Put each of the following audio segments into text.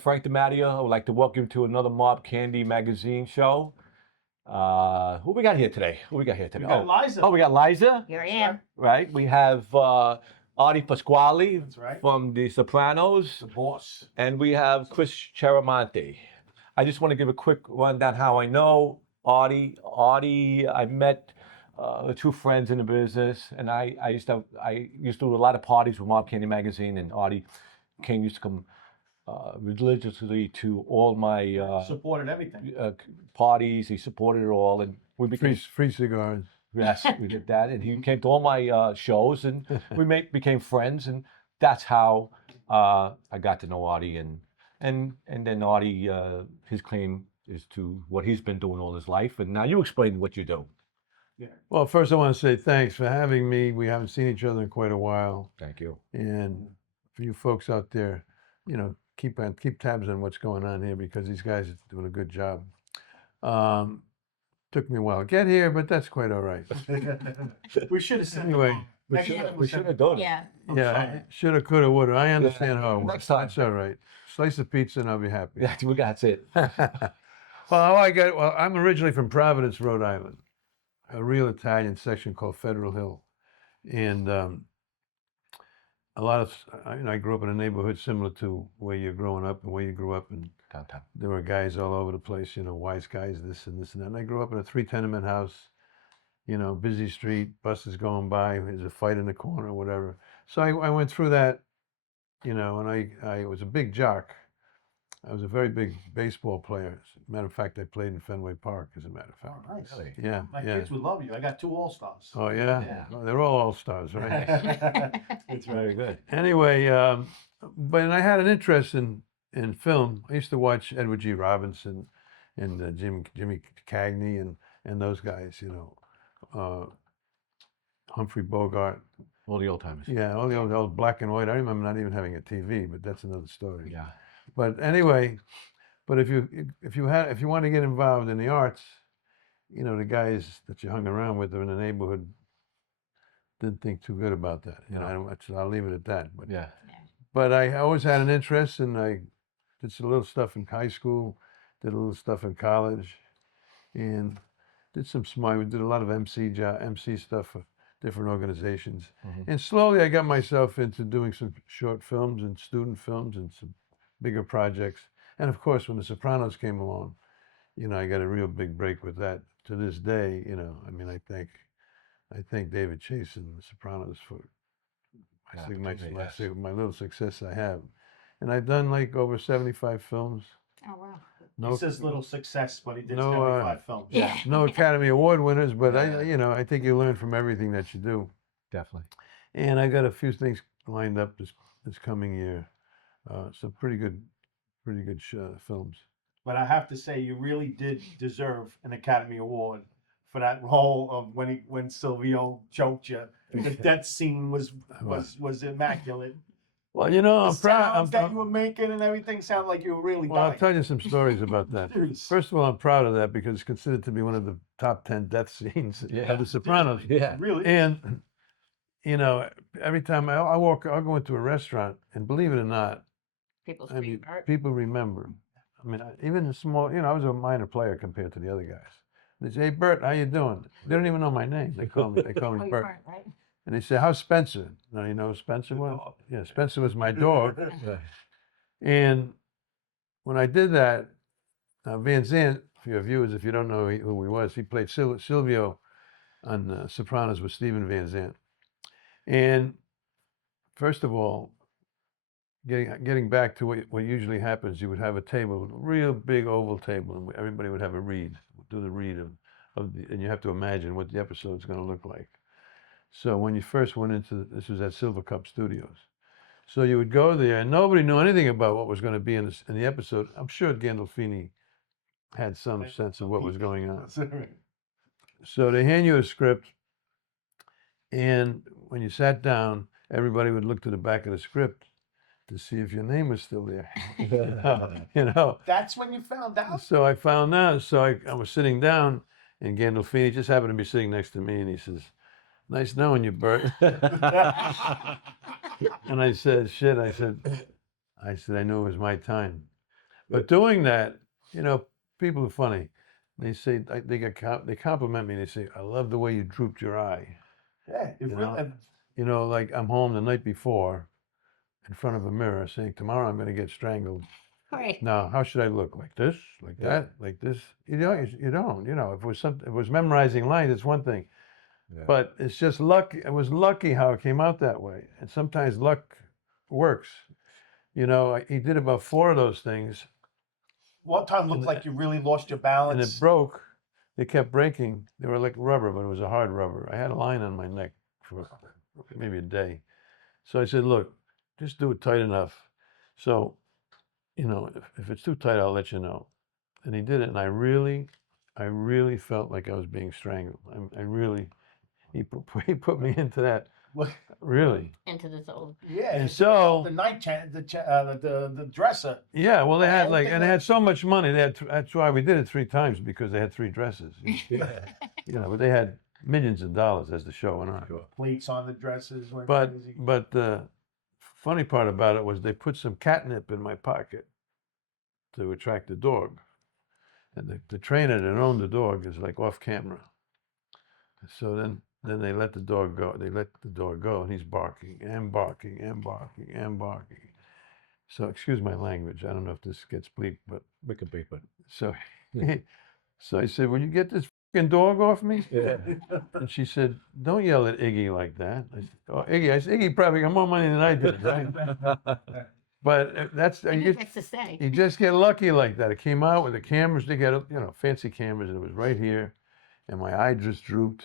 Frank DiMatteo. I would like to welcome you to another Mob Candy magazine show. Who we got here today? We got Liza. Oh, we got Liza. Here I am. Right. We have Artie Pasquale. That's right. From the Sopranos. The boss. And we have Chris Chiarmonte. I just want to give a quick rundown how I know Artie. Artie, I met two friends in the business, and I used to do a lot of parties with Mob Candy magazine, and Artie used to come religiously to all my supported everything. Parties. He supported it all, and we became free cigars. Yes, we did that, and he came to all my shows, and we became friends, and that's how I got to know Artie, and then Artie, his claim is to what he's been doing all his life, and now you explain what you do. Yeah. Well, first I want to say thanks for having me. We haven't seen each other in quite a while. Thank you. And for you folks out there, keep tabs on what's going on here, because these guys are doing a good job. Took me a while to get here, but that's quite all right. We should have said anyway. We should have done it. Yeah. Yeah, shoulda, coulda, woulda. I understand how it works. Next time. That's all right. Slice of pizza and I'll be happy. Yeah, that's it. Well, I'm originally from Providence, Rhode Island, a real Italian section called Federal Hill, and I grew up in a neighborhood similar to where you're growing up and where you grew up, and Downtown. there were guys all over the place, Wiseguys, this and this and that. And I grew up in a 3-tenement house, busy street, buses going by, there's a fight in the corner, whatever. So I went through that, and I was a big jock. I was a very big baseball player. As a matter of fact, I played in Fenway Park, as a matter of fact. Oh, nice. Really? Yeah. My kids would love you. I got 2 All-Stars. Oh, yeah? Yeah. Well, they're all All-Stars, right? It's very good. Anyway, but I had an interest in film. I used to watch Edward G. Robinson and Jimmy Cagney and those guys, Humphrey Bogart. All the old timers. Yeah, all the old black and white. I remember not even having a TV, but that's another story. Yeah. But anyway, if you want to get involved in the arts, the guys that you hung around with in the neighborhood didn't think too good about that. I'll leave it at that. But Yeah. But I always had an interest, and I did some little stuff in high school, did a little stuff in college, and we did a lot of MC stuff for different organizations. Mhm. And slowly I got myself into doing some short films and student films and some bigger projects. And of course, when The Sopranos came along, I got a real big break with that. To this day, I thank David Chase and The Sopranos for my little success I have. And I've done over 75 films. Oh, wow. He says little success, but he did No, 75 films. Yeah. No Academy Award winners, but I think you learn from everything that you do. Definitely. And I got a few things lined up this coming year. Some pretty good films. But I have to say, you really did deserve an Academy Award for that role of when Silvio choked you. The death scene was immaculate. Well, I'm proud. Sounds that you were making and everything sounded like you were really Well, I'll dying. tell you some stories about that. Serious. First of all, I'm proud of that because it's considered to be one of the top 10 death scenes of The Sopranos. Yeah. Really? And every time I'll go into a restaurant, and believe it or not, People scream. people remember. Even a small, I was a minor player compared to the other guys. They say, "Hey, Bert, how you doing?" They don't even know my name. They call me Oh, Bert. you weren't, right? And they say, "How's Spencer?" Now you know who Spencer was? Yeah, Spencer was my dog. And when I did that, Van Zandt, for your viewers, if you don't know who he was, he played Silvio on Sopranos with Steven Van Zandt. And first of all, getting back to what usually happens, you would have a table, a real big oval table, and everybody would have a read, do the read and you have to imagine what the episode's going to look like. So when you first went into this was at Silver Cup Studios. So you would go there, and nobody knew anything about what was going to be in the episode. I'm sure Gandolfini had some sense of what was going on. So they hand you a script, and when you sat down, everybody would look to the back of the script to see if your name was still there. That's when you found out? So I found out. So I was sitting down, and Gandolfini just happened to be sitting next to me, and he says, "Nice knowing you, Bert." And I said, "Shit." I said, I knew it was my time. But doing that, people are funny. They say they compliment me. They say, "I love the way you drooped your eye." Yeah, it You really. know? Like I'm home the night before, in front of a mirror, saying, "Tomorrow I'm going to get strangled." Right. Now, how should I look? Like this? Like Yeah. that? Like this? You don't. If it was memorizing lines, it's one thing. Yeah. But it's just luck. It was lucky how it came out that way. And sometimes luck works. He did about 4 of those things, One time looked And- like you really lost your and balance. it broke. They kept breaking. They were like rubber, but it was a hard rubber. I had a line on my neck for maybe a day. So I said, look, just do it tight enough. So, if it's too tight, I'll let you know. And he did it, and I really felt like I was being strangled. He put me into that, Look, really. Into this old. yeah. And it's so- the night the dresser. Yeah, well, they The had whole thing and they had so much money. That's why we did it 3 times, because they had 3 dresses. Yeah. But they had millions of dollars as the show went on. Sure. Plates on the dresses. Went But crazy. the funny part about it was they put some catnip in my pocket to attract the dog, and the trainer that owned the dog is like off camera. So then they let the dog go. They let the dog go, and he's barking and barking and barking and barking. So excuse my language. I don't know if this gets bleeped, but We can beat it. so so I said, "Will you get this fucking dog off me?" Yeah. And she said, "Don't yell at Iggy like that." I said, "Oh, Iggy." I said, "Iggy probably got more money than I did, right?" But that's I you think just, that's to say. you just get lucky like that. It came out with the cameras. They got fancy cameras, and it was right here, and my eye just drooped,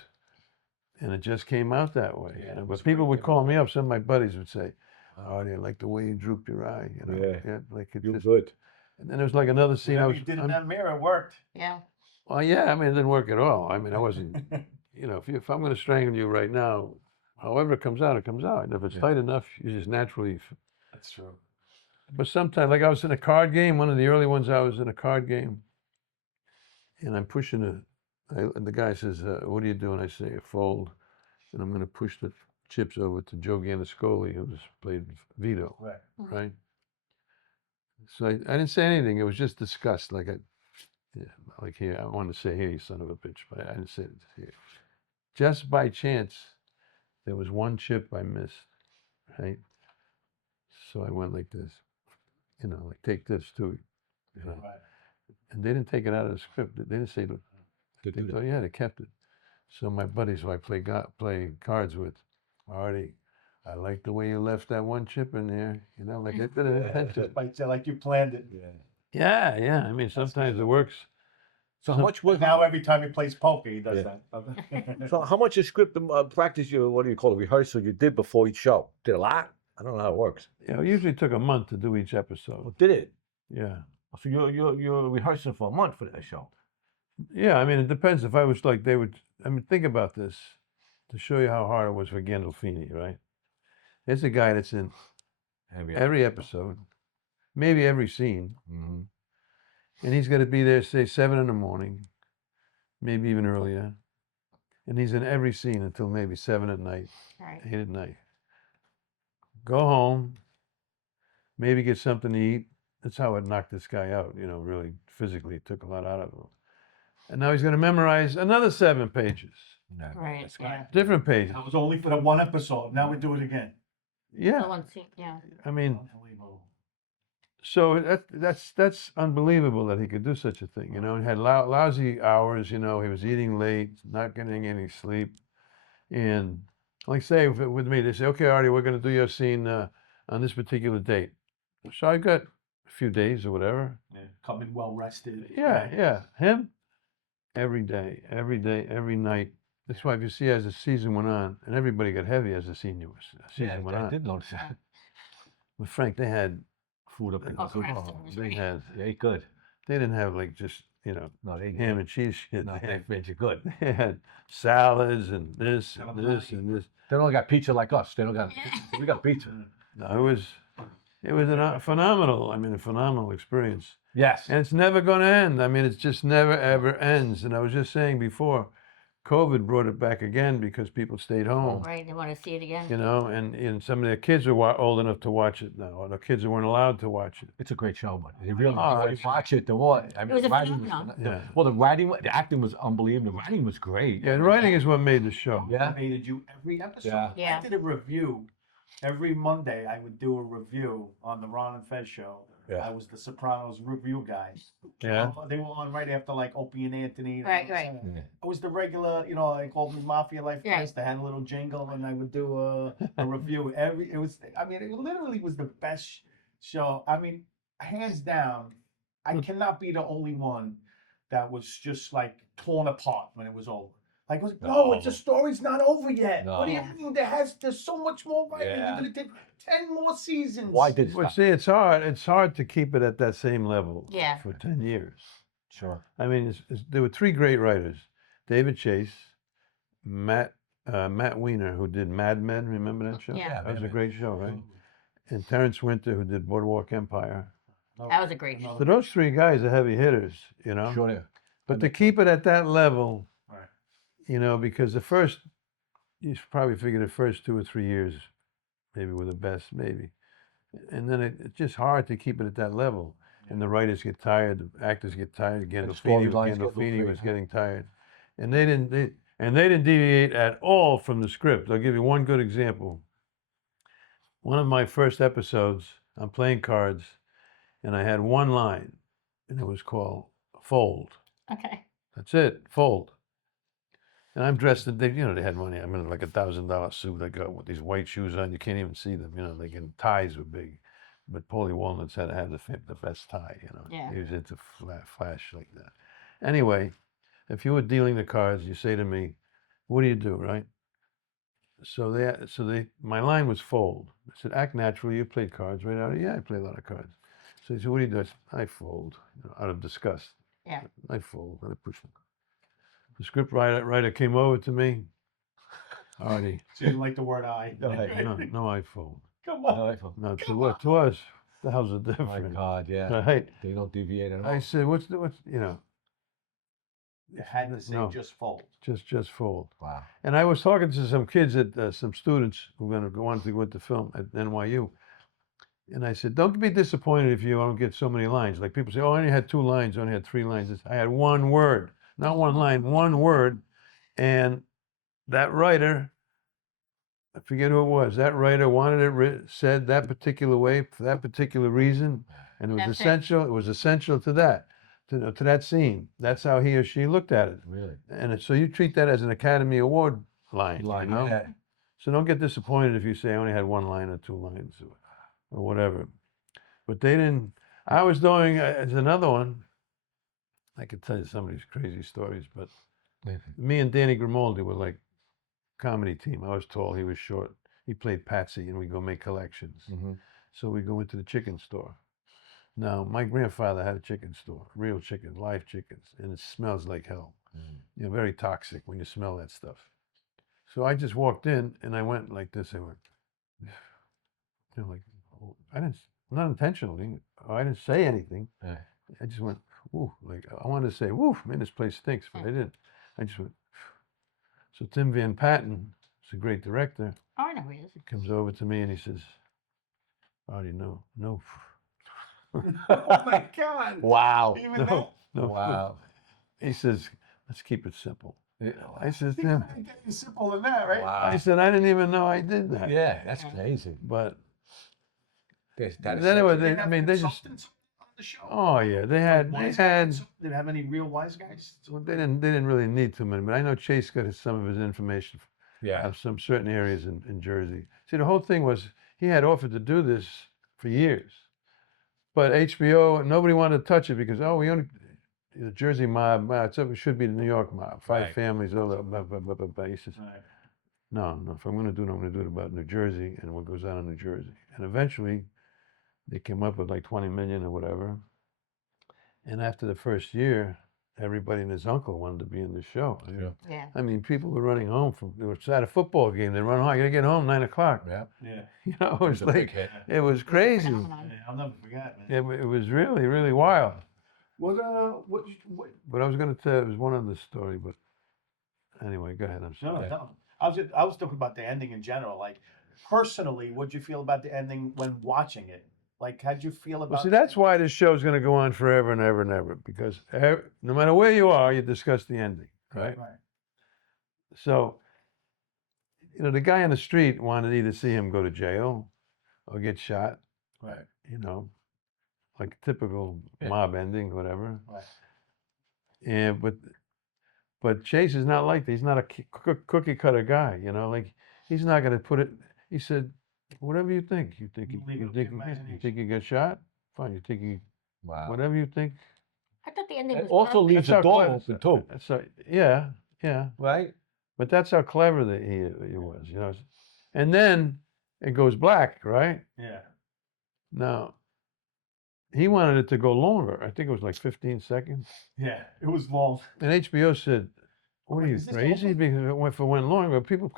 and it just came out that way. Yeah, But it's people would freaking call me up. Some of my buddies would say, "Oh, I like the way you drooped your eye." Yeah. Like it You're just. good. And then there was like another scene. Whatever you did in that mirror, it worked. Yeah. Well, yeah. I mean, it didn't work at all. I mean, I wasn't. If I'm going to strangle you right now, however it comes out, it comes out. And if it's Yeah. tight enough, you just naturally. That's true. But sometimes, like I was in a card game, one of the early ones, I was in a card game, and I'm pushing and the guy says, "What are you doing?" I say, "A fold," and I'm going to push the chips over to Joe Gandascoli, who played Vito, Right. right? So I didn't say anything. It was just disgust, like here. I wanted to say, "Here, you son of a bitch," but I didn't say it here. Just by chance, there was one chip I missed, right? So I went like this, like take this too, Right. and they didn't take it out of the script. They didn't say, To they do thought, that. yeah, they kept it. So my buddies who I play cards with, Artie, I like the way you left that one chip in there, like I did it intentionally. Like, like you planned it. Yeah. Yeah. I mean, sometimes it works. So how much was Now every time he plays poker, he does Yeah. that. So how much of script practice what do you call it, rehearsal you did before each show? Did a lot? I don't know how it works. It usually took a month to do each episode. Well, did it? Yeah. So you're rehearsing for a month for that show. Yeah, I mean, it depends. If I was like, think about this to show you how hard it was for Gandolfini, right? There's a guy that's in every episode, maybe every scene, Mm-hmm. and he's got to be there, say, 7 in the morning, maybe even earlier, and he's in every scene until maybe 7 at night, Right. 8 at night. Go home, maybe get something to eat. That's how it knocked this guy out, really physically. It took a lot out of him. And now he's going to memorize another 7 pages, Right. Yeah. different pages. That was only for the one episode. Now we do it again. Yeah, The one scene, yeah. I mean, Unbelievable. so that's unbelievable that he could do such a thing. He had lousy hours. He was eating late, not getting any sleep, and like say with me, they say, "Okay, Artie, we're going to do your scene on this particular date." So I got a few days or whatever. Yeah. Come in well rested. Yeah. Him, every day, every night. That's why if you see as the season went on, and everybody got heavy as the season went I on. did notice that. With Frank, they had Food up in Oh, the food. crap. they had They ate good. they didn't have like just No, they ham and cheese shit. No, They they had, made you good. they had salads and this and this and this. They don't got pizza like us. They don't got. We got pizza. No, it was a phenomenal experience. Yes. And it's never going to end. I mean, it's just never ever ends. And I was just saying before, COVID brought it back again because people stayed home. Right, they want to see it again. You know, and some of their kids are old enough to watch it now, or the kids who weren't allowed to watch it. It's a great show, but you really Oh, the more you it's- watch it, the more. I mean, was a the writing phenomenon. Yeah. well, the writing, the acting was unbelievable. The writing was great. Yeah, the writing is what made the show. Yeah. I made you every episode. Yeah. Yeah. I did a review. Every Monday, I would do a review on the Ron and Fez show. Yeah. I was the Sopranos review guy. Yeah. They were on right after like Opie and Anthony. Right, right. Yeah. I was the regular, you know, I called me Mafia Life Right. Guys. They had a little jingle, and I would do a review. It literally was the best show. I mean, hands down, I cannot be the only one that was just like torn apart when it was over. Like, no, the story's not over yet. No. What do you mean? There's so much more writing. Yeah. You're gonna take 10 more seasons. Why did it Well, stop? see, it's hard. It's hard to keep it at that same level Yeah. for 10 years. Sure. I mean, there were three great writers: David Chase, Matt Weiner, who did Mad Men. Remember that show? Yeah. That was a great show, right? And Terrence Winter, who did Boardwalk Empire. That was a great show. So those three guys are heavy hitters, you know. Sure. Yeah. But to keep it at that level, Right. you know, because you should probably figure the first 2 or 3 years, maybe were the best, maybe. And then it's just hard to keep it at that level. And the writers get tired, the actors get tired. storylines get a little Gandolfini was crazy. getting tired. And they didn't deviate at all from the script. I'll give you one good example. One of my first episodes, I'm playing cards, and I had one line, and it was called Fold. Okay. That's it, fold. And I'm dressed in, they had money. I'm in like $1,000 suit. I got with these white shoes on. You can't even see them. Ties were big. But Paulie Walnuts had to have the best tie, Yeah. He was into flash like that. Anyway, if you were dealing the cards, you say to me, what do you do, right? So my line was fold. I said, act naturally. You played cards, right, Artie? Yeah, I play a lot of cards. So he said, what do you do? I said, I fold, out of disgust. Yeah. I fold, and I push them. The script writer came over to me. Artie, So you didn't like the word I. no, I fold. Come Oh, on. I thought- No, to what? To us, the hell's the my difference? God, yeah. Right? They don't deviate at all. I said, what's You had to say No. just fold. just fold. Wow. And I was talking to some kids some students who were going to go on to go into film at NYU. And I said, don't be disappointed if you don't get so many lines. Like people say, oh, I only had 2 lines, I only had 3 lines. I had 1 word, not 1 line, 1 word. And that writer, I forget who it was, that writer wanted it said that particular way for that particular reason. And it was That's it. essential. It was essential to that, to that scene. That's how he or she looked at it. Really? And so you treat that as an Academy Award line, you know? Yeah. So don't get disappointed if you say I only had 1 line or 2 lines or whatever. But they didn't. I was doing as another one. I could tell you some of these crazy stories, but me and Danny Grimaldi were like comedy team. I was tall, he was short. He played Patsy, and we go make collections. Mm-hmm. So we go into the chicken store. Now, my grandfather had a chicken store, real chicken, live chickens, and it smells like hell. Very toxic when you smell that stuff. So I just walked in, and I went like this. I went, like, oh, I didn't, not intentionally. I didn't say anything. Yeah. I just went, woo, like I wanted to say, woo, man, this place stinks, but I didn't. I just went. So Tim Van Patten, who's a great director, Oh, I know who he is. comes over to me and he says, Artie, no. Oh my God. Wow. Even No, no. Wow. He says, let's keep it simple. Yeah. I said, that. Tim, Getting simple than that, right? Wow. I said, I didn't even know I did that. Yeah, that's crazy. But That is anyway, Did they have just, consultants on the show? oh yeah, they had, Did it have any real wise guys? well, they didn't really need too many, but I know Chase got some of his information yeah. out of some certain areas in Jersey. See, the whole thing was, he had offered to do this for years, but HBO, nobody wanted to touch it because, oh, we only, the Jersey mob, it should be the New York mob, 5 Right. families, all that, blah, blah, blah, blah, blah. He says, Right. no, if I'm going to do it, I'm going to do it about New Jersey and what goes on in New Jersey. And eventually, they came up with like 20 million or whatever. And after the first year, everybody and his uncle wanted to be in the show. Yeah. Yeah. I mean, people were running home they were at a football game. They run home. I got to get home 9 o'clock. Yeah. Yeah. You know, it It was was a big like, hit. it was crazy. Phenomenon. Yeah, I'll never forget, man. It was really, really wild. What But I was going to tell, it was one other story, but Anyway, go ahead. I'm No, sorry. no. I was talking about the ending in general. Like, personally, what'd you feel about the ending when watching it? Like, how'd you feel about? Well, see, that's why this show's going to go on forever and ever and ever, because no matter where you are, you discuss the ending, right? Right. So, the guy on the street wanted to either see him go to jail or get shot, Right. Like a typical mob ending, whatever. Right. And but Chase is not like that. He's not a cookie cutter guy, like he's not going to put it. He said, whatever you think. You think Leave it you to think your you imagination. get shot? Fine. You think you Wow. whatever you think. I thought the ending It was also perfect. leaves the how door clever- open too, That's how, yeah. right? But that's how clever that he was, And then it goes black, right? Yeah. Now, he wanted it to go longer. I think it was like 15 seconds. Yeah. It was long. And HBO said, "What are Like, you is this crazy?" over? Because if it went longer, people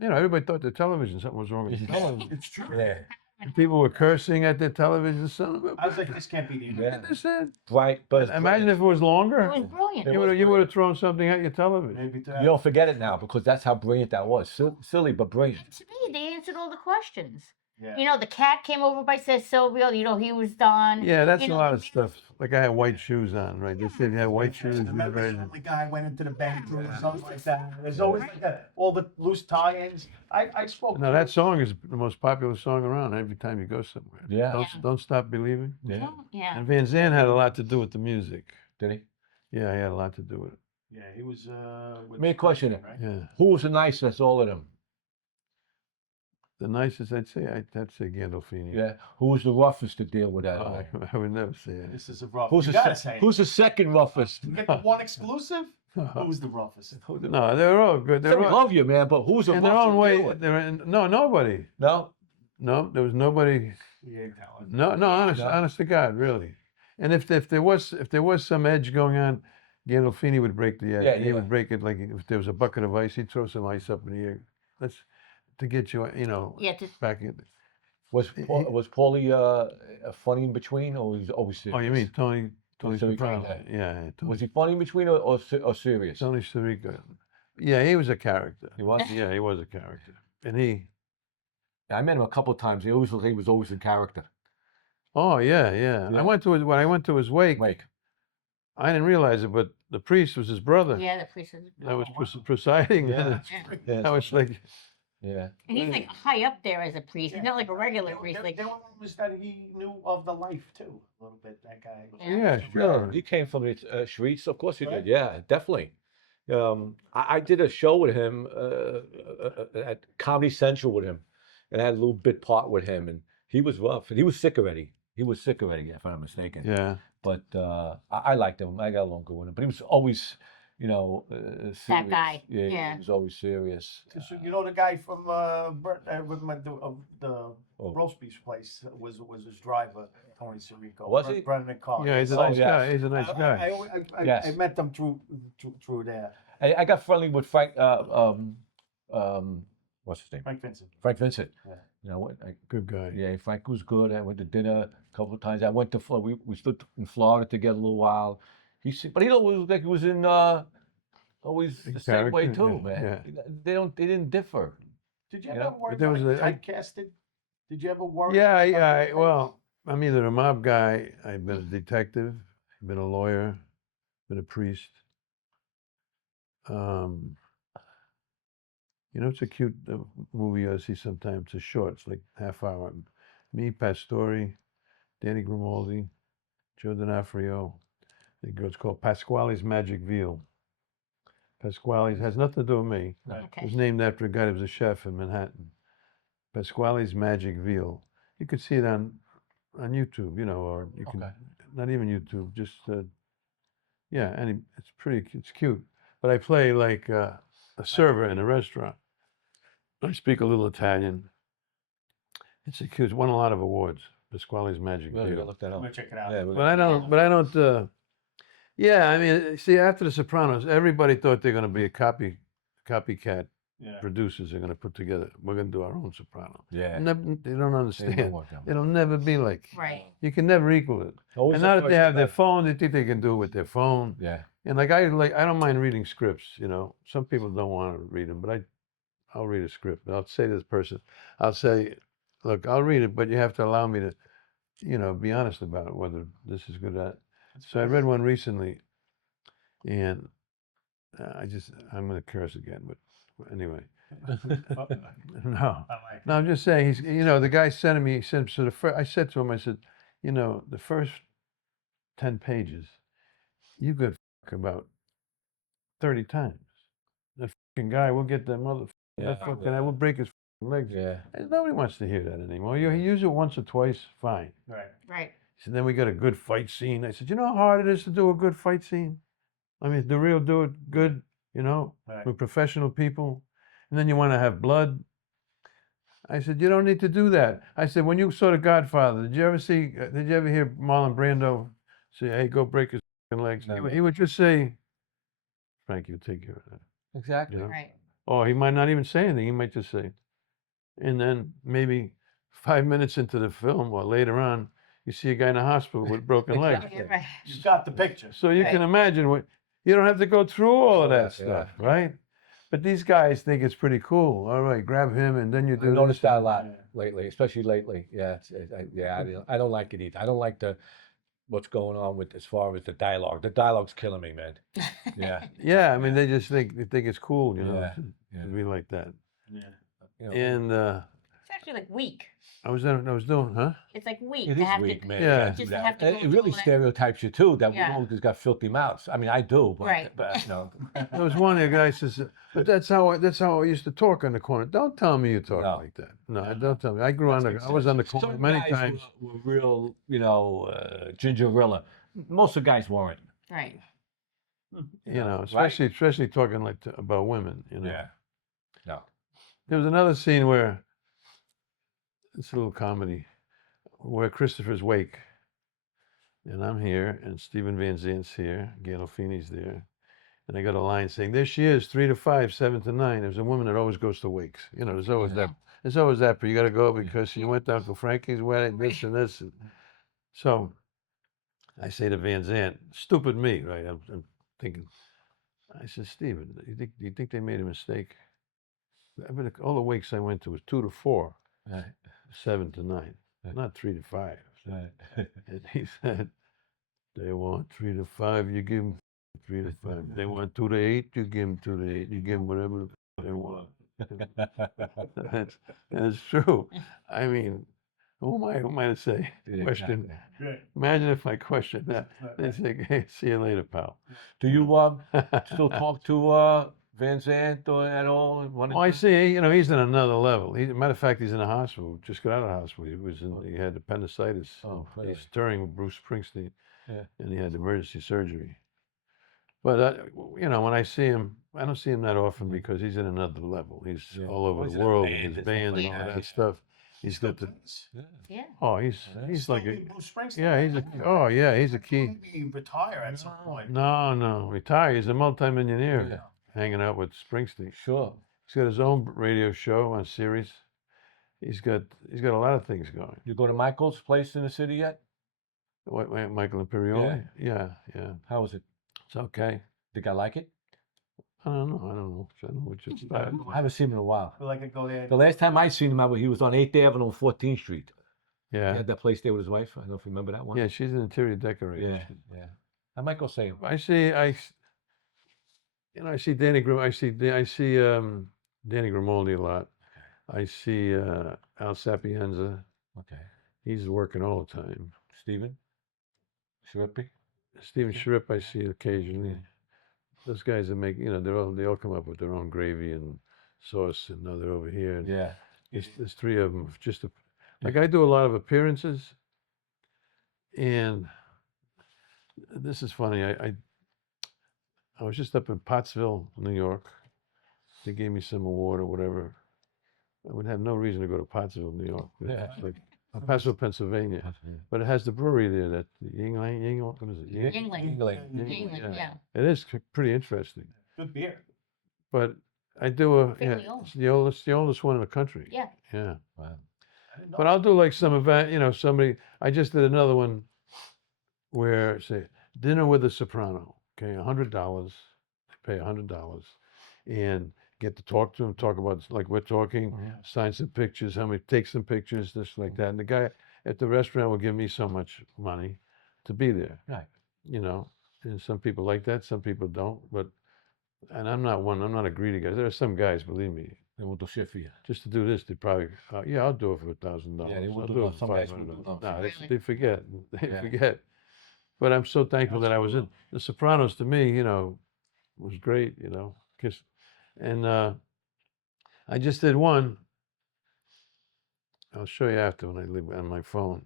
everybody thought the television something was wrong with the Yeah. television. It's true. Yeah. And people were cursing at their television. Son of a I was like, this can't be the end. Yeah. They said, Right, but imagine if it was It longer. was brilliant. It You was would brilliant. have thrown something at your television. Maybe to you don't forget it now because that's how brilliant that was. Silly but brilliant. To me, they answered all the questions. Yeah. The cat came over by says Silvio. He was done. Yeah, that's You a know, lot of stuff. Like I had white shoes on, right? They said you had white shoes. And remember, right? some guy went into the bathroom or something like that. There's always like all the loose tie-ins. I spoke. No, to- that song is the most popular song around every time you go somewhere. Yeah. Don't stop believing. Yeah. Yeah. And Van Zandt had a lot to do with the music. Did he? Yeah, he had a lot to do with it. Yeah, he was. With Me a question. right? Yeah. Who was the nicest, all of them? The nicest I'd say Gandolfini. Yeah. Who was the roughest to deal with that? Oh, I would never say it. This is a rough. Who's you the gotta say. who's the second roughest? You get the one exclusive. Who's the roughest? No, they're all good. They They're all love you, man, but who's the in roughest their own to deal way. with? No, nobody. No. No, there was nobody. Yeah, Talon. No, honest, No. honest to God, really. And if there was some edge going on, Gandolfini would break the edge. Yeah, He yeah. would break it like if there was a bucket of ice, he'd throw some ice up in the air. That's to get you, Yeah. back in. Was Paulie funny in between, or was he always serious? Oh, you mean Tony Tony Soprano? Soprano. Yeah, Tony, Was he funny in between or serious? Tony Sirico. Yeah, he was a character. He was. Yeah, he was a character, and he. I met him a couple of times. He was always in character. Oh yeah. Yeah. When I went to his wake, Like, I didn't realize it, but the priest was his brother. Yeah, the priest is. I was presiding. Yeah. Yeah. I was like, yeah. And he's like high up there as a priest. He's not like a regular There, priest. there, Like, there were rumors that he knew of the life too, a little bit. That guy. Was Yeah. sure. He came from the streets, of course he Right. did. Yeah, definitely. I did a show with him at Comedy Central with him, and I had a little bit part with him, and he was rough, and he was sick already. If I'm not mistaken. yeah. But I liked him. I got along good with him. But he was always, serious. That guy, Yeah, yeah. he was always serious. So, the guy from the Oh. roast beef place was his driver, Tony Sirico. Was he? Brendan Carr. Yeah, he's a Oh, nice yes. guy. He's a nice guy. I met them through there. I got friendly with Frank. What's his name? Frank Vincent. Frank Vincent. Yeah. Good guy. Yeah, Frank was good. I went to dinner a couple of times. I went to we stood in Florida together a little while. But he always looked like he was in always In the same way character, too, yeah, man. They didn't differ. Did you You ever know, worry but there about was typecasted? Did you ever worry? Yeah, about well, I'm either a mob guy, I've been a detective, been a lawyer, been a priest. It's a cute movie I see sometimes. It's a short, it's like half hour. Me, Pastore, Danny Grimaldi, Joe D'Onofrio. It's called Pasquale's Magic Veal. Pasquale's has nothing to do with me. It okay. was named after a guy that was a chef in Manhattan. Pasquale's Magic Veal. You could see it on YouTube, or you can Okay. not even YouTube, just and it's cute. But I play like a server in a restaurant. I speak a little Italian. It's won a lot of awards. Pasquale's Magic Really, I Veal. looked that I'm up. gonna check it out. Yeah, But I don't. Yeah, I mean, see, after The Sopranos, everybody thought they're going to be a copycat Yeah. producers are going to put together. We're going to do our own Soprano. Yeah. They don't They didn't understand. work out. It'll never be like. Right. You can never equal it. Always And the now that first they have their best. phone, they think they can do it with their phone. Yeah. And like I don't mind reading scripts. You know, some people don't want to read them, but I'll read a script. I'll say to this person, I'll say, look, I'll read it, but you have to allow me to, you know, be honest about it, whether this is good or not. So I read one recently, and I'm going to curse again, but anyway. No, I like no, I'm just saying, he's, you know, the guy sent me, he said, so I said to him, I said, you know, the first 10 pages, you could about 30 times. That fucking guy will get that mother, that fucking guy will break his legs. Yeah. And nobody wants to hear that anymore. You use it once or twice, fine. Right. Right. He said, then we got a good fight scene. I said, you know how hard it is to do a good fight scene? I mean, the real do it good, you know, Right. with professional people. And then you want to have blood. I said, you don't need to do that. I said, when you saw The Godfather, did you ever hear Marlon Brando say, hey, go break his fucking legs? No. He would just say, Frank, you take care of that. Exactly. You know? Right. Or he might not even say anything. He might just say. And then maybe 5 minutes into the film or later on, you see a guy in the hospital with broken legs. Exactly. Yeah, right. You got the picture. So you can imagine what, you don't have to go through all of that stuff, right? But these guys think it's pretty cool. All right, grab him and then you I do noticed this. that a lot lately, especially lately. Yeah, I don't like it either. I don't like what's going on with as far as the dialogue. The dialogue's killing me, man. Yeah. Yeah, I mean, they think it's cool, you know, Yeah, to yeah. be like that. Yeah. You know, It's And actually like weak. I was doing, huh? It's like weak. it to is have weak, to, man. Yeah. Just do to that. have to go It through really all that. stereotypes you too. That Yeah. woman has got filthy mouths. I mean, I do, but, Right. but you know, There was one guy says, but that's how I used to talk on the corner. Don't tell me you talk No. like that. No, don't tell me. I grew on I was on the corner some many guys times. were real, you know, gingerilla. Most of the guys weren't. Right. You know, right? especially talking like about women. You know. Yeah. No. There was another scene where it's a little comedy where Christopher's wake, and I'm here, and Stephen Van Zant's here, Gandolfini's there, and I got a line saying, "There she is, 3 to 5, 7 to 9." There's a woman that always goes to wakes. You know, there's always that. There's always that, but you got to go because she went down to Frankie's wedding, this and this. And so I say to Van Zant, "Stupid me, right?" I'm thinking. I said, "Stephen, do you think they made a mistake? All the wakes I went to was 2 to 4, Right. 7 to 9, not 3 to 5." Right. And he said, they want 3 to 5, you give them 3 to 5. They want 2 to 8, you give them 2 to 8. You give them whatever they want. That's true. I mean, who am I to say? Yeah, Question. exactly. Right. Imagine if I questioned that. They say, hey, see you later, pal. Do you still talk to Van Zant or at all? Well, I see, you know, he's in another level. Matter of fact, he's in a hospital. Just got out of the hospital. He had appendicitis. Oh, really? He's touring with Bruce Springsteen. Yeah. And he had emergency surgery. But, you know, when I see him, I don't see him that often because he's in another level. He's Yeah. all over He's the in a world band with his and stuff band like and all that, that yeah. stuff. He's got the, Yeah. oh, he's like a, Bruce Springsteen. yeah, he's a key. Maybe retire at some point. No, retired. He's a multimillionaire Yeah. hanging out with Springsteen. Sure. He's got his own radio show on Sirius. He's got a lot of things going. You go to Michael's place in the city yet? Wait, Michael Imperioli? Yeah. How was it? It's okay. Think I like it? I don't know. I don't know what it's about. I haven't seen him in a while. I feel like I go there. The last time I seen him, he was on 8th Avenue and 14th Street. He Yeah. had that place there with his wife. I don't know if you remember that one. Yeah, she's an interior decorator. Yeah. I might go see him. I see Danny Grimaldi a lot. I see Al Sapienza. Okay. He's working all the time. Steven? Shrippy? Stephen Schripp I see occasionally. Those guys that make, they all come up with their own gravy and sauce, and now they're over here. And Yeah. there's 3 of them. Like I do a lot of appearances, and this is funny. I was just up in Pottsville, New York. They gave me some award or whatever. I would have no reason to go to Pottsville, New York. Yeah. It's like Pottsville, Pennsylvania. But it has the brewery there, that Yingling, what is it? Yingling. Yingling, yeah. It is pretty interesting. Good beer. But I do Family owned. it's the oldest one in the country. Yeah. Yeah. Wow. I didn't know But I'll do like some event, I just did another one where, say, dinner with a soprano. okay, $100. Pay $100, and get to talk to him, talk about like we're talking, sign some pictures, take some pictures, this like that. And the guy at the restaurant will give me so much money to be there. Right. You know, and some people like that, some people don't. But and I'm not a greedy guy. There are some guys, believe me, They will do shit for you. just to do this, they probably, yeah, I'll do it for $1,000. Yeah, they will I'll do do that. it for Some guys will do $500. that. No, Really? they forget. They Yeah. forget. But I'm so thankful that I was in The Sopranos. To me, was great. And I just did one. I'll show you after when I leave on my phone.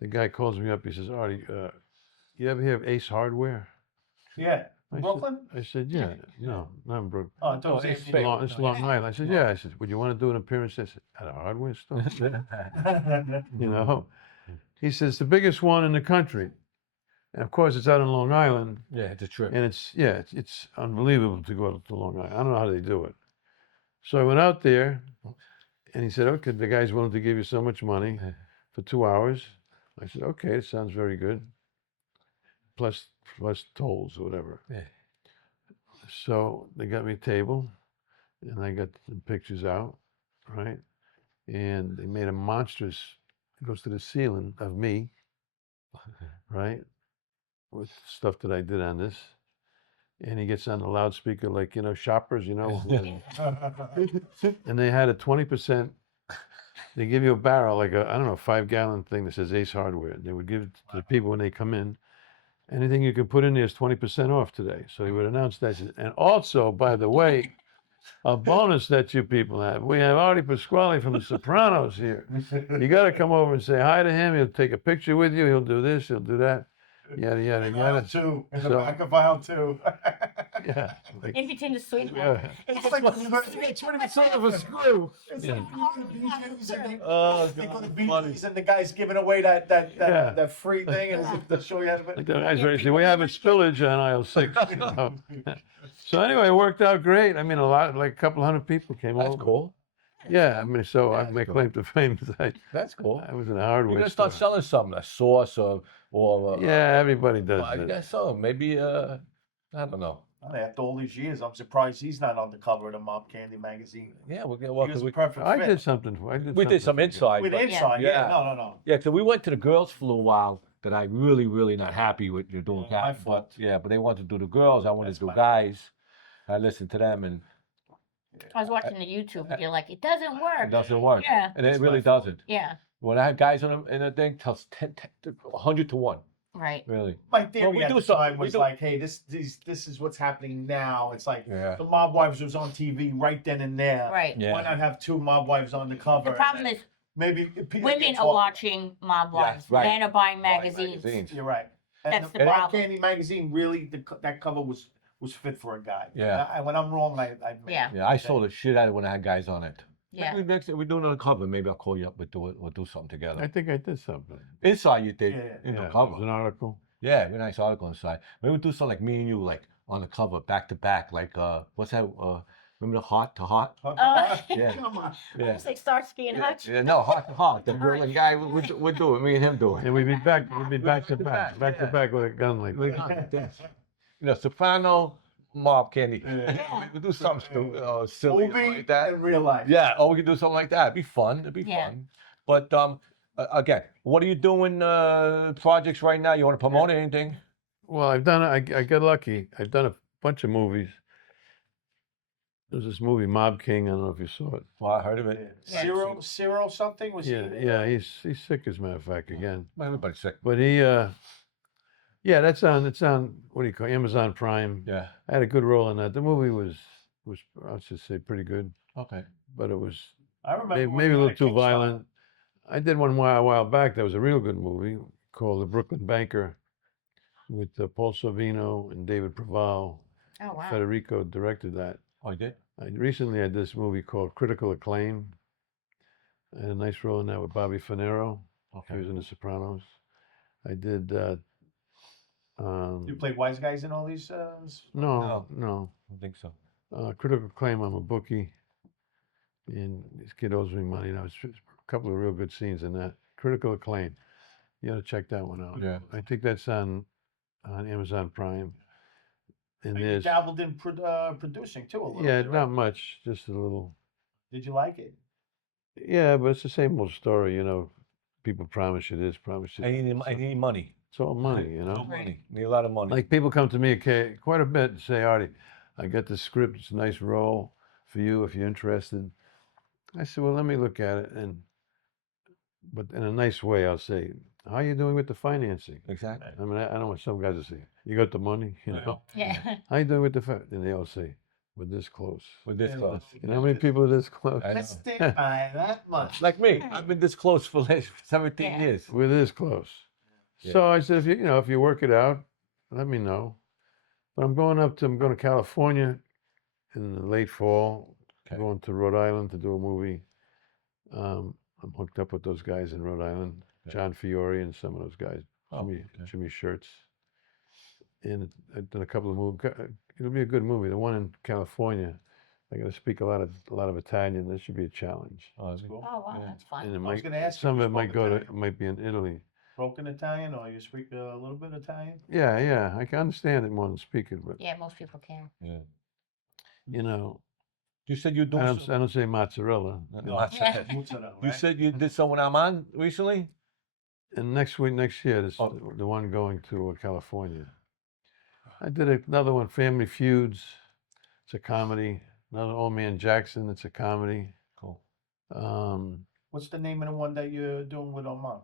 The guy calls me up. He says, "Artie, you ever hear of Ace Hardware?" Yeah. I Brooklyn? Said, I said, "Yeah, no, not in Brooklyn. Oh, I thought it was it's Ace fake. It's Long Island." I said, "Yeah." I said, "Would you want to do an appearance?" I said, "At a hardware store?" He says, "The biggest one in the country." And of course, it's out on Long Island. Yeah, it's a trip. And it's unbelievable to go to Long Island. I don't know how they do it. So I went out there, and he said, "Okay, the guy's willing to give you so much money for 2 hours." I said, "Okay, it sounds very good. Plus tolls or whatever." Yeah. So they got me a table, and I got some pictures out, right? And they made a monstrous. It goes to the ceiling of me, right? With stuff that I did on this. And he gets on the loudspeaker like, shoppers, and they had a 20%, they give you a barrel, like I don't know, 5-gallon thing that says Ace Hardware. They would give it to the people when they come in. Anything you can put in there is 20% off today. So he would announce that. And also, by the way, a bonus that you people have. We have Artie Pasquale from The Sopranos here. You got to come over and say hi to him. He'll take a picture with you. He'll do this. He'll do that. Yada, yada, yada. Too. In the So- back of aisle too. Yeah. Like, In between the sweet. yeah. It's like It's 20% of a screw. It's Yeah. like you go to BJ's and they, Oh, they go to God, funny. BJ's and the guy's giving away that Yeah. that free thing and to show you how to. Like the guys ready to say, we have a spillage on aisle 6. So anyway, it worked out great. I mean, like a couple hundred people came That's over. cool. Yeah, I mean, so I That's my cool. claim to fame is That's cool. I was in a You're hardware gonna store. start selling something, a sauce or Yeah, everybody does well, you that. guys sell 'em. Maybe I don't know. After all these years, I'm surprised he's not on the cover of the Mob Candy magazine. Yeah, we're gonna He walk. was a We perfect I fit. did something for. we did some inside. With but- inside, Yeah. no. Yeah, so we went to the girls for a little while that I really not happy with you doing Yeah, my that. fault. But yeah, but they wanted to do the girls. I wanted That's to do my fault. guys. I listened to them and I was watching the YouTube video, like, it doesn't it work. doesn't work. Yeah, And it That's really my fault. doesn't. yeah, When I had guys in the thing, tells 100 to 1. right. Really. My theory we at do the something- time we was do- like, hey, this is what's happening now. It's like Yeah. the Mob Wives was on TV right then and there. Right. Yeah. Why not have 2 Mob Wives on the cover? The problem is maybe people women get are talk- watching Mob Wives. right. Men are buying Buying magazines. You're right. And That's the Mob problem. Candy magazine really that cover was fit for a guy. Yeah. When I'm wrong, I Yeah. Yeah, I sold the shit out of it when I had guys on it. Yeah. Maybe next we do another cover. Maybe I'll call you up. We'll do something together. I think I did something. Inside you did Yeah, in Yeah, the it cover. was an article. Yeah, very nice article inside. Maybe we'll do something like me and you, like on the cover, back to back. Like what's that? Remember the Heart to Heart? Yeah. Come on. Yeah. It's like Starsky and Hutch. Yeah, no, Heart to Heart. The girl and guy would do it. Me and him do it. And we'd be back to back, back to yeah. back with a gun like Like, that. Soprano, Mob Candy. Yeah. We'll do something silly Movie like that. and real life. Yeah, or we could do something like that. It'd be fun. It'd be Yeah. fun. But again, what are you doing? Projects right now? You want to promote anything? Well, I've done. I got lucky. I've done a bunch of movies. There's this movie, Mob King. I don't know if you saw it. Well, I heard of it. Yeah. Cyril something was Yeah, he? yeah. He's sick as a matter of fact again. Well, everybody's sick. But he, yeah, that's on. It's on. What do you call it? Amazon Prime. Yeah. I had a good role in that. The movie was I'll just say pretty good, Okay. but it was I remember maybe, when maybe a we little had too Kickstarter. violent. I did one a while back. That was a real good movie called The Brooklyn Banker, with Paul Sorvino and David Proval. Oh, wow. Federico directed that. Oh, you did? I recently had this movie called Critical Acclaim. I had a nice role in that with Bobby Finero. He was in The Sopranos. I did. You played Wiseguys in all these? No. I don't think so. Critical Acclaim. I'm a bookie, and this kid owes me money. It's a couple of real good scenes in that. Critical Acclaim. You got to check that one out. Yeah. I think that's on Amazon Prime. And You there's dabbled in producing too a little yeah, bit, not right? much, just a little. Did you like it? Yeah, but it's the same old story, People promise you this, promise you. I need money. It's all money, No Right. money. Need a lot of money. Like people come to me quite a bit and say, Artie, I got this script. It's a nice role for you if you're interested. I said, well, let me look at it, but in a nice way, I'll say, how are you doing with the financing? Exactly. I mean, I don't want some guys to say, you got the money, Yeah. How you doing with the and they all say, we're this close. We're this Yeah. close. You know how many people are this close? I know. Let's stick by that much. Like me, I've been this close for 17 Yeah. years. We're this close. Yeah. So I said, if you work it out, let me know. But I'm going to California in the late fall. Okay. Going to Rhode Island to do a movie. I'm hooked up with those guys in Rhode Island, Okay. John Fiore and some of those guys, Oh, okay. Jimmy Shirts. And I've done a couple of movies. It'll be a good movie. The one in California, I got to speak a lot of Italian. That should be a challenge. Oh, that's cool. Oh wow, Yeah. that's fun. And it I was might, gonna ask you some if of you it might spoke go Italian. to, might be in Italy. Broken Italian, or you speak a little bit Italian? Yeah, I can understand it more than speak it, but Yeah, most people can. Yeah. you know, You said you're I doing don't, I don't say mozzarella. No, Mozzarella, You right? said you did someone Aman recently? And next year, this Oh. the one going to California. I did another one, Family Feuds. It's a comedy. Another Old Man Jackson. It's a comedy. Cool. What's the name of the one that you're doing with Armand?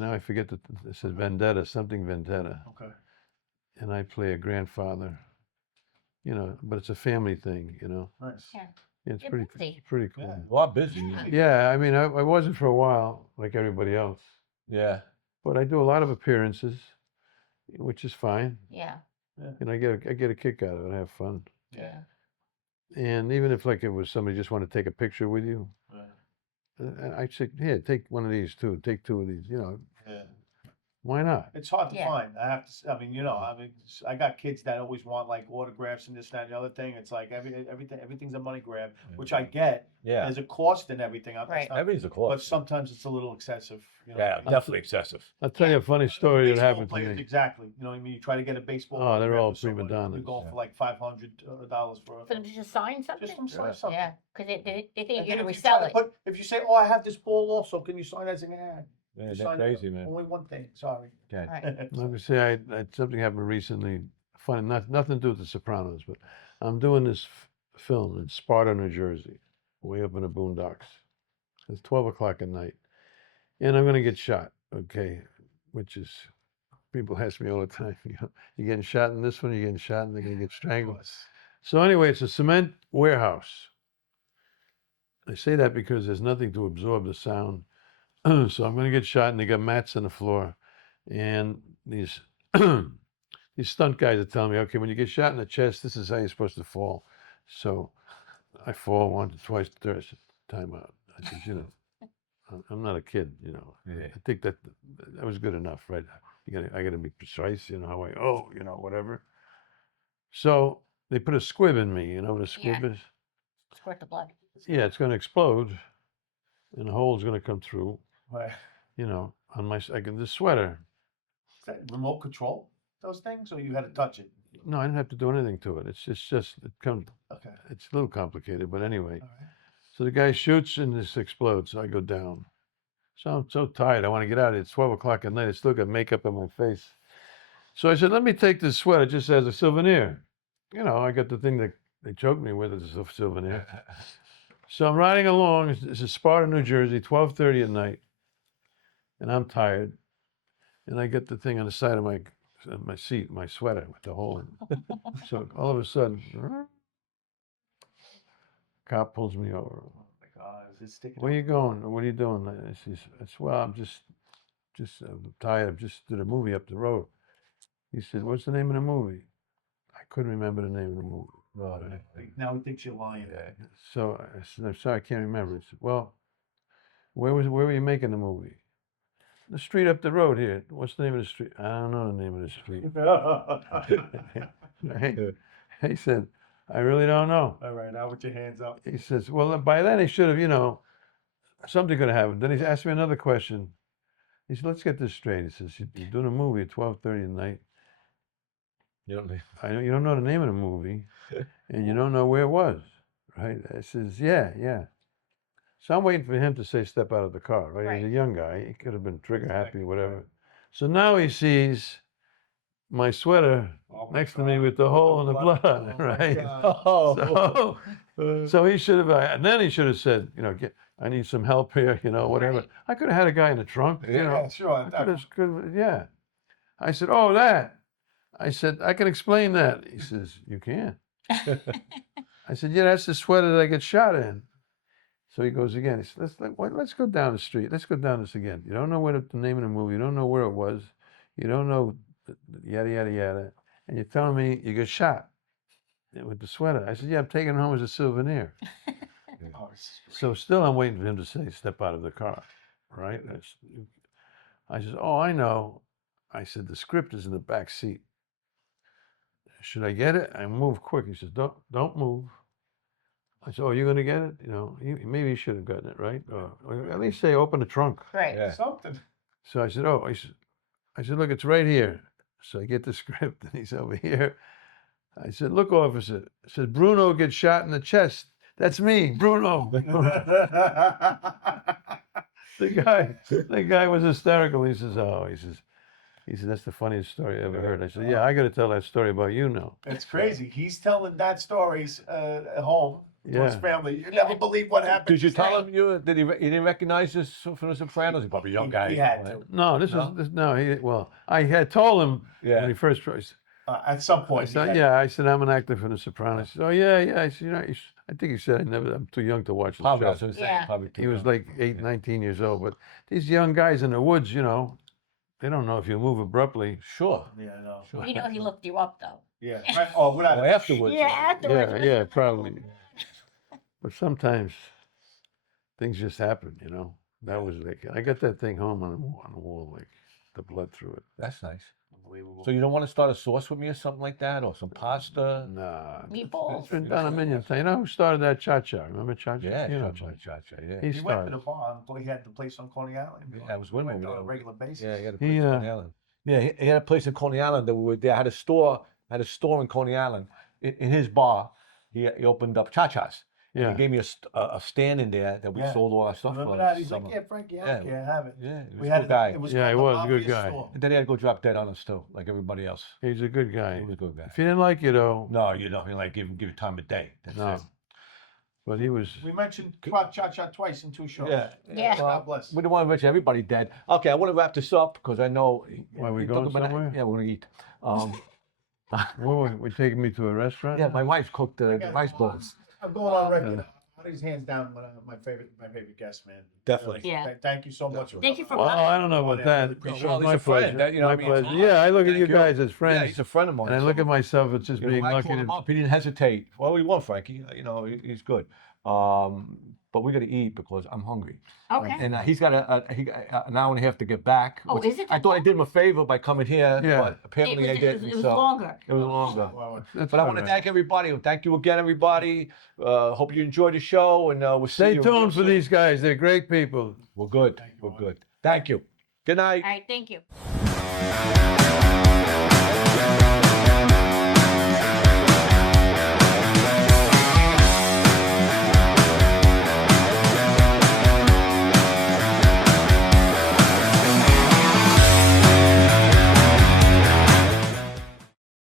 I forget it says Vendetta, something Vendetta, Okay. and I play a grandfather. But it's a family thing. Nice. Yeah. Yeah, it's You're pretty, busy. pretty cool. Yeah. A lot busy. Yeah, I mean, I wasn't for a while, like everybody else, Yeah. but I do a lot of appearances, which is fine. Yeah. And I get a kick out of it. I have fun. Yeah. And even if like it was somebody just want to take a picture with you, I'd say, here, take one of these too. Take two of these. Yeah. Why not? It's hard to Yeah. find. I have to. I mean, I got kids that always want like autographs and this, that, and the other thing. It's like everything's a money grab, which I get. Yeah. There's a cost and everything. That's Right. not- Everything's a but cost. sometimes it's a little excessive. Yeah, definitely excessive. I'll tell you a funny story that Baseball happened to players, me. exactly. You know what I mean? You try to get a baseball. Oh, they're autograph all for someone, prima donnas. You're going for like $500 for For them to just sign something? just sign something. Yeah, because they And think you're then gonna if you try resell to it. put- if you say, "Oh, I have this ball also, can you sign that?" Yeah, Yeah, you that's sign crazy, man. only one thing. Sorry. Okay. Right. Let me say, I something happened recently. Funny, nothing to do with the Sopranos, but I'm doing this film in Sparta, New Jersey, way up in the boondocks. It's 12 o'clock at night, and I'm gonna get shot. Okay, which is people ask me all the time. You getting shot in this one? You getting shot, and they're gonna get strangled. So anyway, it's a cement warehouse. I say that because there's nothing to absorb the sound. So I'm going to get shot, and they got mats on the floor, and these these stunt guys are telling me, okay, when you get shot in the chest, this is how you're supposed to fall. So I fall once, twice, third time out. I said, I'm not a kid, Yeah. I think that was good enough, right? I got to be precise, how whatever. So they put a squib in me. You know what a squib is? Squirt the blood. Yeah, it's going to explode, and a hole's going to come through. Right. On my this sweater. Is that remote control? Those things, or you had to touch it? No, I didn't have to do anything to it. It's just it comes. Okay. It's a little complicated, but anyway. All right. So the guy shoots and this explodes. So I go down. So I'm so tired. I want to get out of it. It's 12 o'clock at night. I still got makeup on my face. So I said, let me take this sweater just as a souvenir. I got the thing that they choked me with as a souvenir. So I'm riding along. This is Sparta, New Jersey, 12:30 at night. And I'm tired. And I get the thing on the side of my seat, my sweater with the hole in it. So all of a sudden, cop pulls me over. Oh my God, is it sticking? Where you going? What are you doing? I says, well, I'm just tired. I just did a movie up the road. He said, what's the name of the movie? I couldn't remember the name of the movie. Oh, Now he thinks you're lying. So I said, I'm sorry, I can't remember. He said, well, where were you making the movie? The street up the road here. What's the name of the street? I don't know the name of the street. He said, I really don't know. All right, now with your hands up. He says, well, by then he should have, something could have happened. Then he asked me another question. He said, let's get this straight. He says, you're doing a movie at 12:30 at night. You don't need. You don't know the name of the movie, and you don't know where it was, right? I says, yeah. So I'm waiting for him to say, step out of the car, right? He's a Right. young guy. He could have been trigger happy, whatever. So now he sees my sweater Oh my next to me God. with the hole in the Blood. blood, Oh my right? God. Oh. So he should have, and then he should have said, I need some help here, whatever. Right. I could have had a guy in the trunk, Yeah, sure. I yeah. I said, oh, that. I said, I can explain that. He says, you can't. I said, yeah, that's the sweater that I get shot in. So he goes again. He said, let's go down the street. Let's go down this again. You don't know what the name of the movie. You don't know where it was. You don't know yada, yada, yada. And you're telling me you got shot with the sweater. I said, yeah, I'm taking it home as a souvenir. Oh, So still I'm waiting for him to say, step out of the car, right? I said, oh, I know. I said, the script is in the back seat. Should I get it? I move quick. He says, don't move. I said, oh, you're going to get it? Maybe you should have gotten it, right? Or at least say, open the trunk. Right. Yeah. something. So I said, oh, I said, look, it's right here. So I get the script and he's over here. I said, look, officer. It says, Bruno gets shot in the chest. That's me, Bruno. The guy was hysterical. He says, he said, that's the funniest story I ever heard. I said, yeah, I got to tell that story about you now. It's crazy. He's telling that stories at home to his Yeah. family. You never believe what happened. Did you to tell Snake. him he didn't recognize this from the Sopranos? He's probably a young guy. He had to. No, I had told him Yeah. when he first tried. At some I point. said, I said, I'm an actor for The Sopranos. He said, oh, yeah. I said, I think he said, I'm too young to watch the Probably, show. that's what I'm saying. Yeah. Probably too He was young. like 19 years old. But these young guys in the woods, they don't know if you move abruptly. Sure. Yeah, no. Sure. You know he looked you up though. Yeah. Right. Oh, without Well, afterwards. Yeah, afterwards. Yeah, probably. But sometimes things just happen, That was like, I got that thing home on the wall, like the blood through it. That's nice. Unbelievable. So you don't want to start a sauce with me or something like that, or some pasta? Nah. Meatballs. It's been done a million times. You know who started that cha-cha? Remember cha-cha? Yeah, You know cha-cha, yeah. He He went to started. the bar. He had the place on Coney Island. Yeah, I was with him Went over on a there. regular basis. Yeah, he had a He, place in Coney Island. Yeah, he had a place in Coney Island that we were there. Had a store in Coney Island. In his bar, he opened up cha-chas. And Yeah. he gave me a stand in there that we Yeah. sold all our stuff Remember for. that? He's summer. like, yeah, Frankie, I Yeah. don't care, have it. Yeah, he was We a had good guy. It was Yeah, he called was a the good Mafia guy. store. And then he had to go drop dead on us too, like everybody else. He's a good guy. He was a good guy. If he didn't like you, though, No, you don't. Like give you time of day. That's no. it. But he was. We mentioned Cha-Cha twice in 2 shows. Yeah. Yeah. God bless. We don't want to mention everybody dead. Okay, I want to wrap this up because I know. Why, we you going talk about- somewhere? Yeah, we're gonna eat. We're taking me to a restaurant? Yeah, my wife cooked the got rice it. balls. I'm going on record. Artie's hands down my favorite guest, man. Definitely. Yeah. Thank you so much. Thank you for Well, coming. I don't know about that. Appreciate Well, it. he's My a friend, pleasure. that- you know My what I mean? pleasure. Yeah, I look at Thank you you. guys as Yeah, friends. he's a friend of mine. And I look at myself as just You know, being I lucky called him to. up. He didn't hesitate. Well, we want Frankie. He's good. But we got to eat because I'm hungry. Okay. And he's got an hour and a half to get back. Oh, which is it I thought I did him a favor by coming here, Yeah. but apparently I didn't. It was so longer. it was longer. Well, That's But I all want to right. thank everybody. Thank you again, everybody. Hope you enjoyed the show, and we'll see Stay you. tuned for these guys. They're great people. We're good. We're good. Thank you. Good night. All right. Thank you.